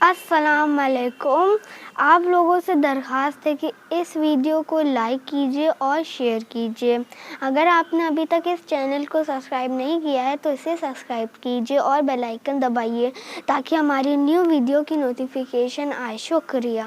السلام علیکم. آپ لوگوں سے درخواست ہے کہ اس ویڈیو کو لائک کیجیے اور شیئر کیجیے. اگر آپ نے ابھی تک اس چینل کو سبسکرائب نہیں کیا ہے تو اسے سبسکرائب کیجیے اور بیل آئیکن دبائیے تاکہ ہماری نیو ویڈیو کی نوٹیفیکیشن آئے. شکریہ.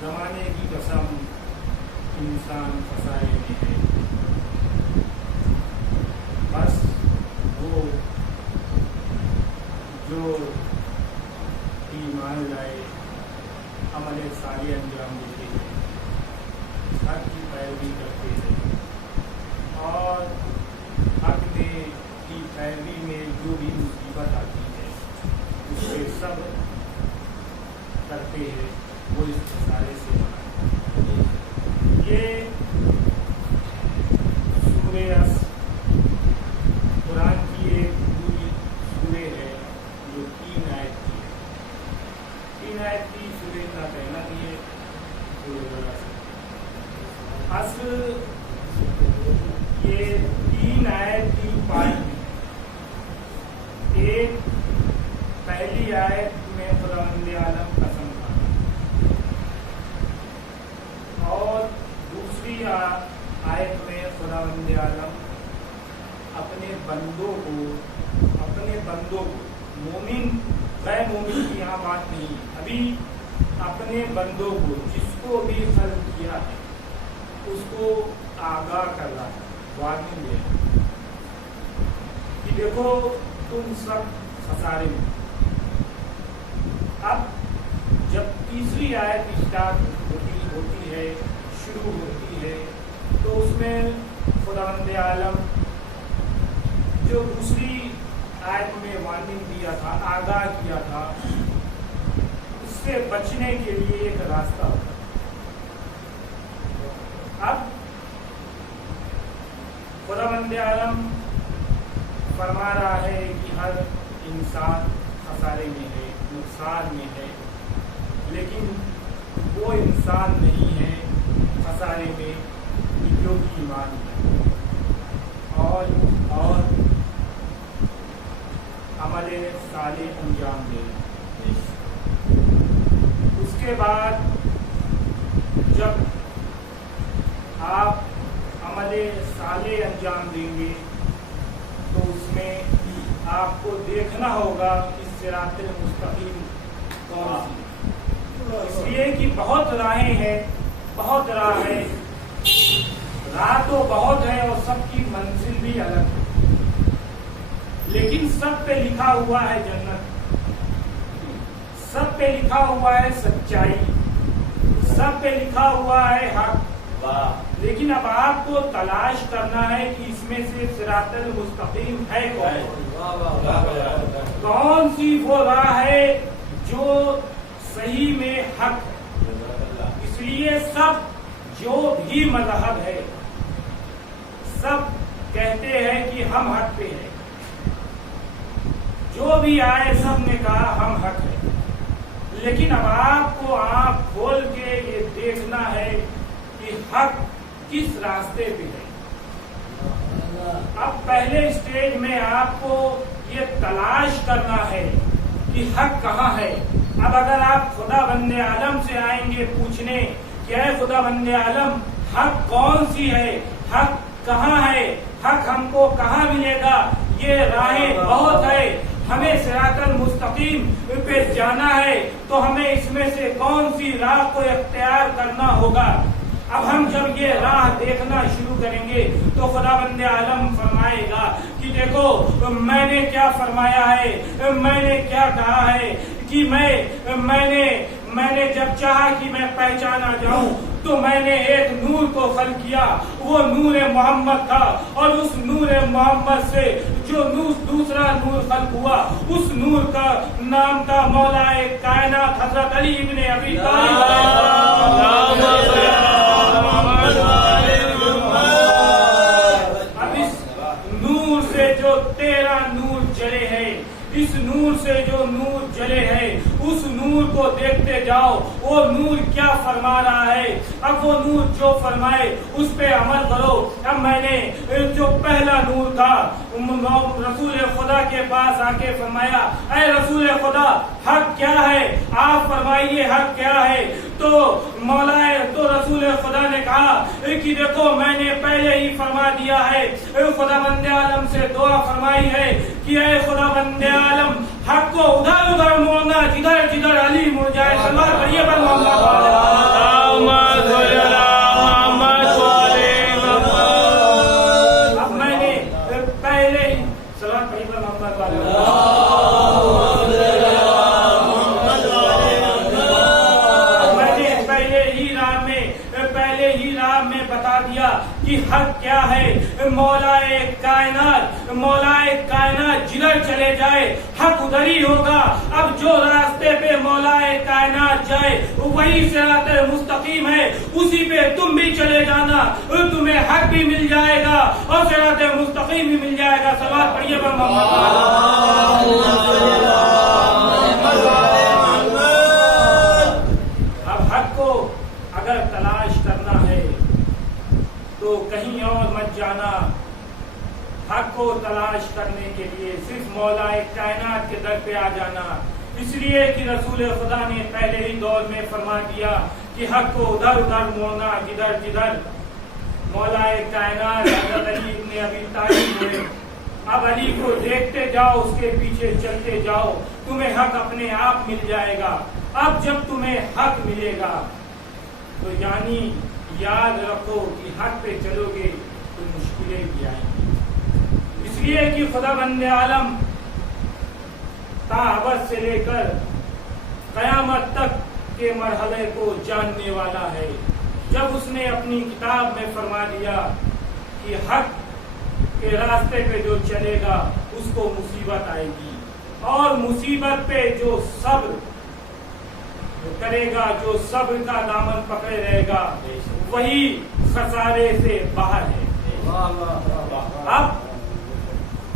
زمانے کی قسم انسان خسارے میں ہے. بس وہ جو ایمان لائے عمل صالح انجام دیتے ہیں, حق کی پیروی کرتے ہیں اور حق میں کی پیروی میں جو بھی مصیبت آتی ہے اس سے صبر کرتے ہیں, وہ اس خسارے سے یہ سورہ قرآن کی ایک پوری سورہ ہے جو 3 آیت کی ہے. 3 آیت کی سورہ کا پہلا بھی ہے اصل یہ 3 آیت کی پارٹ میں. ایک پہلی آیت میں خداوند عالم قسم اور دوسری آیت میں خداوند عالم اپنے بندوں کو مومن غیر مومن کی یہاں بات نہیں, ابھی اپنے بندوں کو جس کو بھی خلق کیا ہے اس کو آگاہ کر رہا ہے, وارننگ دے رہا ہے کہ دیکھو تم سب خسارے میں. اب جب تیسری آیت اسٹارٹ ہوتی ہے, شروع ہوتی ہے, تو اس میں خداوند عالم جو دوسری آیت میں وارننگ دیا تھا, آگاہ کیا تھا, اس سے بچنے کے لیے ایک راستہ ہوتا. اب خداوند عالم فرما رہا ہے کہ ہر انسان خسارے میں ہے, نقصان میں ہے, لیکن وہ انسان نہیں ہے خسارے میں جو کہ ایمان ہے اور عمل صالح انجام دے. اس کے بعد جب آپ عمل صالح انجام دیں گے تو اس میں آپ کو دیکھنا ہوگا اس صراط المستقیم کون سی. اس لیے کہ بہت راہیں ہیں, بہت راہ ہے, راہ تو بہت ہے اور سب کی منزل بھی الگ ہے, لیکن سب پہ لکھا ہوا ہے جنت, سب پہ لکھا ہوا ہے سچائی, سب پہ لکھا ہوا ہے حق. لیکن اب آپ کو تلاش کرنا ہے کہ اس میں سے صراط المستقیم ہے کون سی وہ راہ ہے جو صحیح میں حق ہے. اس لیے سب جو بھی مذہب ہے کہتے ہیں کہ ہم حق پہ ہیں. جو بھی آئے سب نے کہا ہم حق ہیں. لیکن اب آپ کو آنکھ کھول کے یہ دیکھنا ہے کہ حق کس راستے پہ ہے. اب پہلے اسٹیج میں آپ کو یہ تلاش کرنا ہے کہ حق کہاں ہے. اب اگر آپ خدا بند عالم سے آئیں گے پوچھنے کہ اے خدا بند عالم حق کون سی ہے, حق کہاں ہے, حق ہم کو کہاں ملے گا, یہ راہیں بہت ہے, ہمیں صراط المستقیم پہ جانا ہے, تو ہمیں اس میں سے کون سی راہ کو اختیار کرنا ہوگا. اب ہم جب یہ راہ دیکھنا شروع کریں گے تو خدا بند عالم فرمائے گا کہ دیکھو میں نے کیا فرمایا ہے, میں نے کیا کہا ہے کہ میں نے جب چاہا کہ میں پہچانا جاؤں تو میں نے ایک نور کو خلق کیا, وہ نور محمد تھا, اور اس نور محمد سے جو دوسرا نور خلق ہوا اس نور کا نام تھا مولا کائنات حضرت علی ابن ابی طالب. اب اس نور سے جو تیرا نور جلے ہے, اس نور سے جو نور جلے ہے, اس نور کو دیکھتے جاؤ وہ نور کیا فرما رہا ہے. اب وہ نور جو فرمائے اس پہ عمل کرو. اب میں نے جو پہلا نور تھا رسول خدا کے پاس آ کے فرمایا اے رسول خدا حق کیا ہے, آپ فرمائیے حق کیا ہے. تو رسول خدا نے کہا کہ دیکھو میں نے پہلے ہی فرما دیا ہے, خدا بند عالم سے دعا فرمائی ہے کہ اے خدا بند عالم حق کو ادھر موڑنا جدھر جدھر علی مڑ جائے. سلام پڑھیے پر اب میں نے پہلے ہی سلام پڑھیے پر پہلے ہی راہ میں بتا دیا کہ حق کیا ہے. مولا کائنات جدھر چلے جائے حق ادھر ہی ہوگا. اب جو راستے پہ مولا کائنات جائے وہی صراط مستقیم ہے, اسی پہ تم بھی چلے جانا, تمہیں حق بھی مل جائے گا اور صراط مستقیم بھی مل جائے گا. سوال پڑھیے پر اب حق کو اگر تلاش کرنا ہے تو کہیں اور مت جانا. حق کو تلاش کرنے کے لیے صرف مولا کائنات کے در پہ آ جانا, اس لیے کہ رسول خدا نے پہلے ہی دور میں فرما دیا کہ حق کو ادھر موڑنا جدھر جدھر مولا کائنات حضرت علی ابن ابی طالب ہوئے. اب علی کو دیکھتے جاؤ, اس کے پیچھے چلتے جاؤ, تمہیں حق اپنے آپ مل جائے گا. اب جب تمہیں حق ملے گا تو یعنی یاد رکھو کہ حق پہ چلو گے تو مشکلیں بھی آئیں گی. اس لیے کہ خدا بند عالم تا ابد سے لے کر قیامت تک کے مرحلے کو جاننے والا ہے. جب اس نے اپنی کتاب میں فرما دیا کہ حق کے راستے پہ جو چلے گا اس کو مصیبت آئے گی, اور مصیبت پہ جو صبر کرے گا, جو صبر کا دامن پکڑے رہے گا, وہی خسارے سے باہر ہے. اب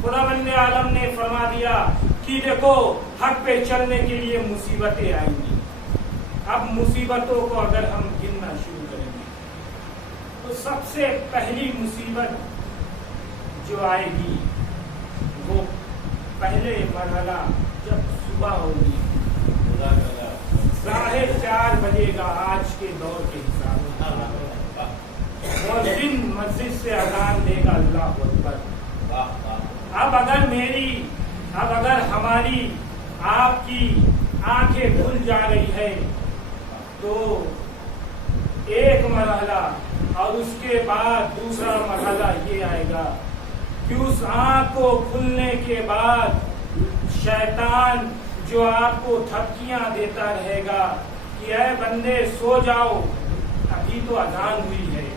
خدا بند عالم نے فرما دیا کہ دیکھو حق پہ چلنے کے لیے مصیبتیں آئیں گی. اب مصیبتوں کو اگر ہم گننا شروع کریں گے تو سب سے پہلی مصیبت جو آئے گی وہ پہلے مرحلہ جب صبح ہوگی, 4:30 بجے گا آج کے دور کے حساب سے, مؤذن مسجد سے اذان دے گا اللہ اکبر. اب اگر ہماری آپ کی آنکھیں کھل جا رہی ہے تو ایک مرحلہ اور اس کے بعد دوسرا مرحلہ یہ آئے گا کہ اس آنکھ کو کھلنے کے بعد شیطان جو آپ کو تھپکیاں دیتا رہے گا کہ اے بندے سو جاؤ, ابھی تو اذان ہوئی ہے,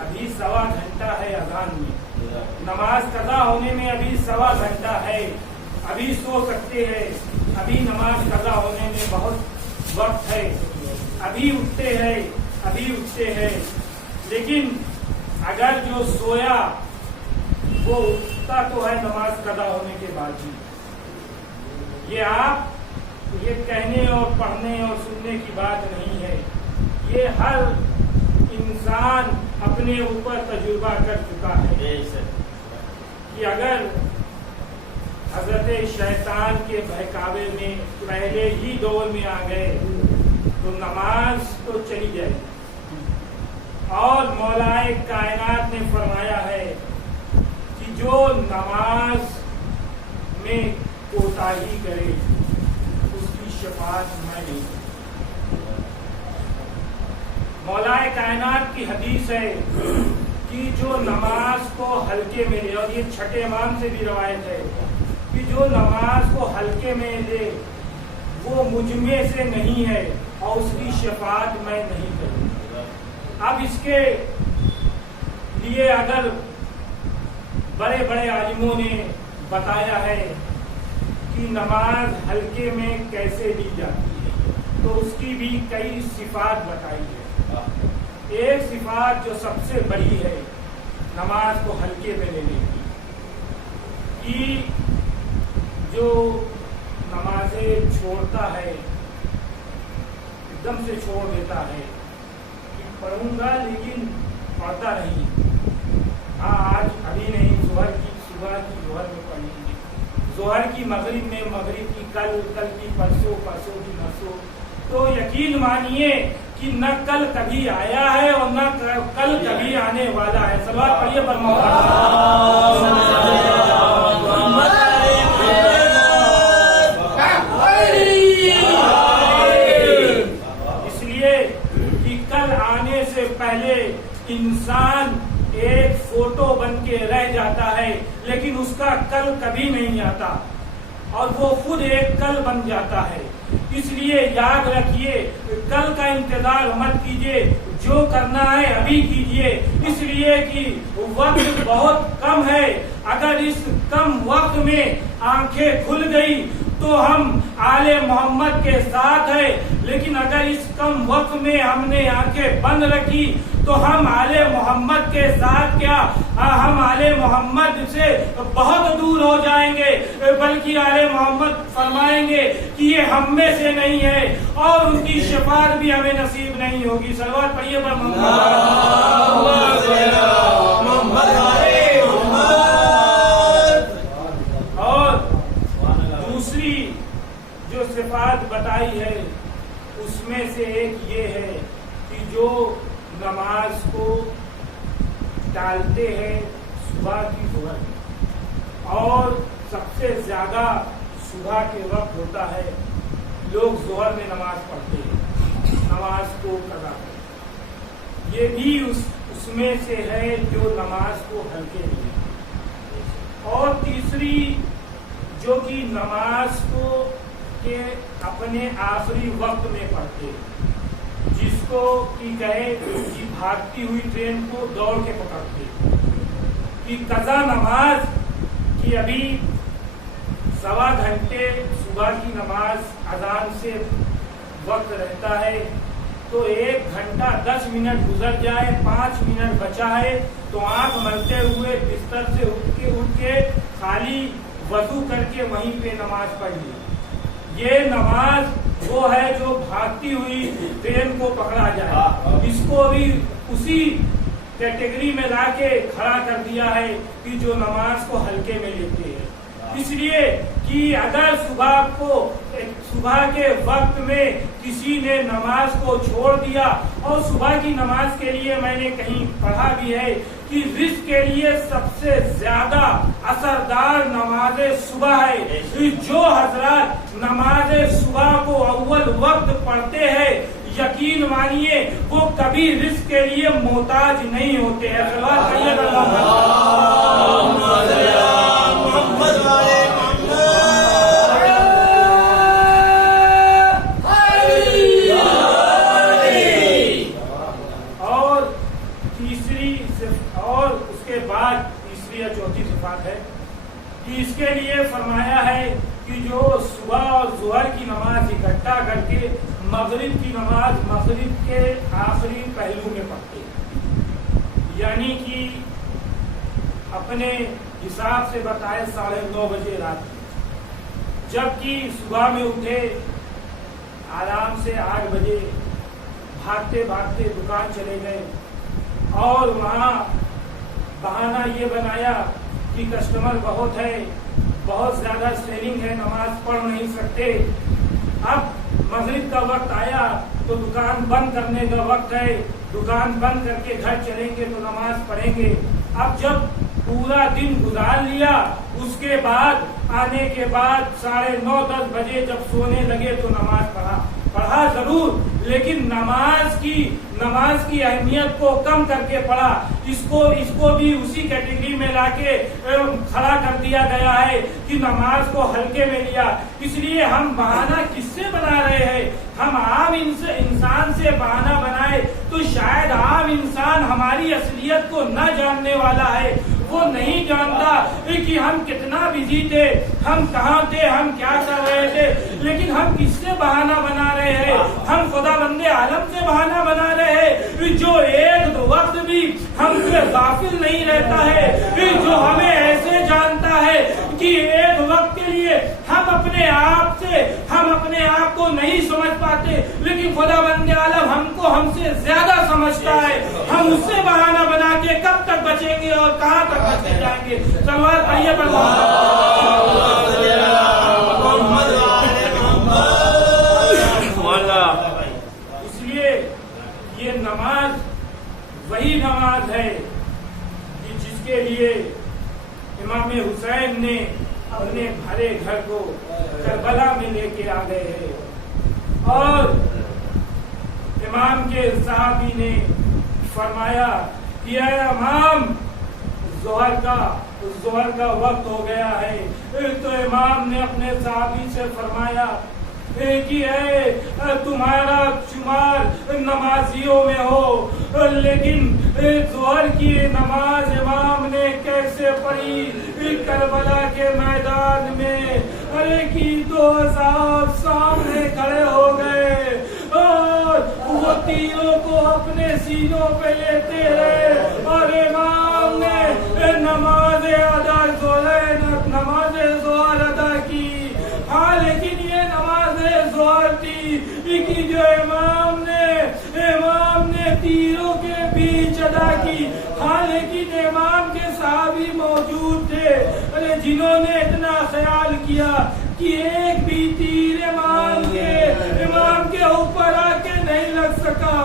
ابھی 1.25 گھنٹہ ہے اذان میں, نماز قضا ہونے میں ابھی 1.25 گھنٹہ ہے, ابھی سو سکتے ہیں, ابھی نماز قضا ہونے میں بہت وقت ہے, ابھی اٹھتے ہیں. لیکن اگر جو سویا वो उठता तो है नमाज कदा होने के बाद भी। ये आप ये कहने और पढ़ने और सुनने की बात नहीं है, ये हर इंसान अपने ऊपर तजुर्बा कर चुका है कि अगर हजरत शैतान के बहकावे में पहले ही दौर में आ गए तो नमाज तो चली जाएगी। और मौलाए कायनात ने फरमाया है कि जो नमाज में कोताही करे उसकी शफाअत मैं नहीं करूं। मौलाए कायनात की हदीस है कि जो नमाज को हल्के में ले, और ये छठे इमाम से भी रवायत है कि जो नमाज को हल्के में ले वो मुझ में से नहीं है और उसकी शफाअत मैं नहीं करूं। अब इसके लिए अगर बड़े बड़े आलिमों ने बताया है कि नमाज हल्के में कैसे ली जाती है तो उसकी भी कई सिफात बताई है। एक सिफात जो सबसे बड़ी है नमाज को हल्के में लेने की, जो नमाजें छोड़ता है, एकदम से छोड़ देता है कि पढ़ूंगा लेकिन पढ़ता नहीं, हाँ आज अभी नहीं, सुबह की जोहर में पढ़ेंगे, जोहर की मगरिब में, मगरिब की कल की परसों, परसों की नरसों, तो यकीन मानिए कि न कल कभी आया है और न कल कभी आने वाला है। सलावत पढ़िए पर पहले इंसान एक फोटो बन के रह जाता है लेकिन उसका कल कभी नहीं आता और वो खुद एक कल बन जाता है। इसलिए याद रखिए, कल का इंतजार मत कीजिए, जो करना है अभी कीजिए, इसलिए कि वक्त बहुत कम है। अगर इस कम वक्त में आंखें खुल गई तो हम आले मोहम्मद के साथ है, लेकिन अगर इस कम वक्त में हमने आंखें बंद रखी तो हम आले मोहम्मद के साथ क्या, हम आले मोहम्मद से बहुत दूर हो जाएंगे, बल्कि आले मोहम्मद फरमाएंगे कि ये हम में से नहीं है और उनकी शफाअत भी हमें नसीब नहीं होगी। सलवात पढ़िए पर और दूसरी जो सिफात बताई है उसमें से एक ये है कि जो नमाज को डालते हैं सुबह की जोहर में, और सबसे ज्यादा सुबह के वक्त होता है, लोग जोहर में नमाज पढ़ते हैं, नमाज को कज़ा करते, ये भी उसमें से है जो नमाज को हल्के लिए। और तीसरी जो कि नमाज को के अपने आखिरी वक्त में पढ़ते, जिसको कि कहे कि भागती हुई ट्रेन को दौड़ के पकड़ते, कि कज़ा नमाज की अभी 1.25 घंटे सुबह की नमाज अजान से वक्त रहता है, तो 1 घंटा 10 मिनट गुजर जाए, 5 मिनट बचा है तो आंख मलते हुए बिस्तर से उठ के खाली वजू करके वहीं पे नमाज पढ़ ली। ये नमाज वो है जो भागती हुई ट्रेन को पकड़ा जाए, इसको भी उसी कैटेगरी में लाके खड़ा कर दिया है कि जो नमाज को हल्के में लेते हैं। इसलिए कि अगर सुबह के वक्त में किसी ने नमाज को छोड़ दिया, और सुबह की नमाज के लिए मैंने कहीं पढ़ा भी है कि रिज़्क़ के लिए सबसे ज्यादा असरदार नमाज सुबह है। जो हजरत नमाज सुबह को अव्वल वक्त पढ़ते हैं, यकीन मानिए वो कभी रिज़्क़ के लिए मोहताज नहीं होते हैं। और उसके बाद तीसरी या चौथी सिफात है कि इसके लिए फरमाया है कि जो सुबह और ज़ोहर की नमाज इकट्ठा करके मगरिब की नमाज मगरिब के आखिरी पहलू में पढ़ते, यानी कि अपने हिसाब से बताए 9:30 बजे रात, जबकि सुबह में उठे आराम से 8 बजे, भागते भागते दुकान चले गए और वहाँ बहाना ये बनाया कि कस्टमर बहुत है, बहुत ज्यादा सेलिंग है, नमाज पढ़ नहीं सकते। अब मगरिब का वक्त आया तो दुकान बंद करने का वक्त है, दुकान बंद करके घर चलेंगे तो नमाज पढ़ेंगे। अब जब पूरा दिन गुजार लिया, उसके बाद आने के बाद 9:30-10 बजे जब सोने लगे तो नमाज पढ़ा जरूर, लेकिन नमाज की अहमियत को कम करके पढ़ा। इसको भी उसी कैटेगरी में लाके खड़ा कर दिया गया है कि नमाज को हल्के में लिया। इसलिए हम बहाना किससे बना रहे हैं? हम आम इंसान से बहाना बनाए तो शायद आम इंसान हमारी असलियत को न जानने वाला है। वो नहीं जानता कि हम कितना बिजी थे, हम कहाँ थे, हम क्या कर रहे थे, लेकिन हम किससे बहाना बना रहे हैं? हम खुदा बंदे आलम से बहाना बना रहे हैं, जो एक वक्त भी हमसे गाफिल नहीं रहता है, जो हमें ऐसे जानता है कि एक वक्त के लिए हम अपने आप को नहीं समझ पाते, लेकिन खुदा बंदे आलम हमसे ज्यादा समझता है। हम उससे बहाना बना के कब तक बचेंगे और कहाँ तक बचे जाएंगे? सवाल आइए इसलिए ये नमाज वही नमाज है कि जिसके लिए इमाम हुसैन ने अपने भरे घर को करबला में लेके आ गए हैं और इमाम के साहबी ने फरमाया कि इमाम ज़ोहर का वक्त हो गया है। तो इमाम ने अपने साहबी से फरमाया कि तुम्हारा शुमार नमाजियों में हो, लेकिन ज़ोहर की नमाज इमाम ने कैसे पढ़ी? करबला के मैदान में अरे की 2 साहब सामने खड़े हो गए और वो तीरों को अपने सीनों पे लेते रहे और इमाम ने नमाज ज़ोहर अदा की। हाँ, लेकिन ये नमाज ज़ोहर थी कि जो इमाम ने तीरों के बीच अदा की। हाँ, लेकिन इमाम के साहबी मौजूद थे, अरे जिन्होंने इतना ख्याल किया कि एक भी तीर इमाम के ऊपर आके नहीं लग सका।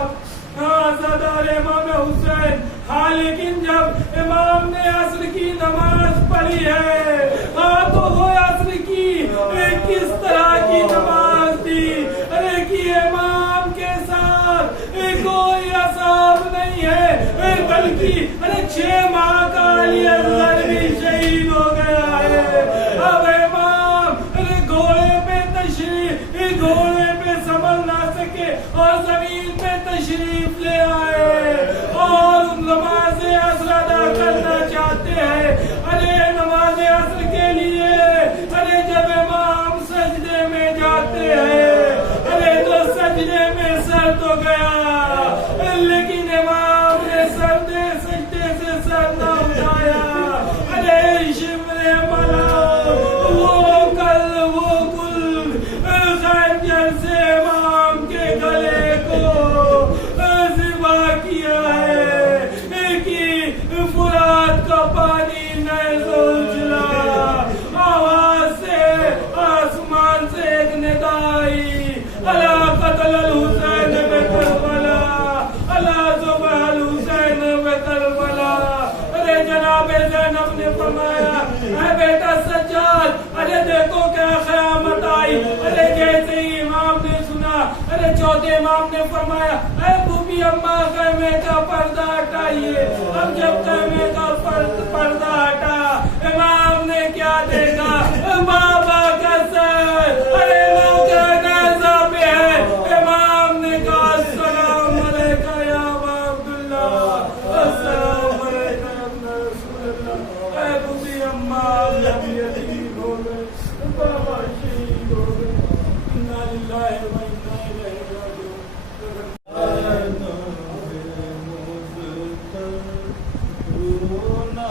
हाँ, ज़ादार इमाम हुसैन। हाँ, लेकिन जब इमाम ने असर की नमाज पढ़ी है, हाँ, तो वो असर की किस तरह की नमाज थी? अरे कि इमाम के साथ कोई असाब नहीं है, बल्कि 6 माह का अली असगर भी शहीद हो गया है। अब इमाम घोड़े पे संभल ना सके और जमीन पे तशरीफ ले आए और नमाज असर अदा करना चाहते हैं। अरे नमाज असर के लिए जब इमाम सजदे में जाते हैं, तो सजदे में सर तो गया, लेकिन इमाम ने सजदे से सर न उठाया। अरे शिमरे मला वो गुल खंजर से इमाम के गले को ज़िबा किया है कि फुरात का पानी नज़ो उछला। आवाज से आसमान से एक निदा आई, अला क़त्ल हुसैन बे करबला, अला ज़ुबह हुसैन बे करबला। अरे जनाब ज़ैनब ने फरमाया, ऐ बेटा सज्जाद, अरे देखो क्या क़यामत आई। अरे जैसे ही इमाम ने सुना, अरे चौथे इमाम ने फरमाया, ऐ बूबी अम्मा ख़ैमे का पर्दा हटाइए। अब जब ख़ैमे का पर्दा हटा, इमाम ने क्या देखा? बाबा का सर अरे मौके नेज़ा पे है। इमाम ने कहा अस्सलाम अलैका या अबा अब्दुल्लाह, अस्सलाम अलैका या रसूलल्लाह। ऐ बूबी अम्मा जब यतीम हो गए, बाबा शहीद हो गए। इन्ना लिल्लाहि व इन्ना इलैहि राजिऊन। रोना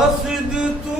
قاصد تو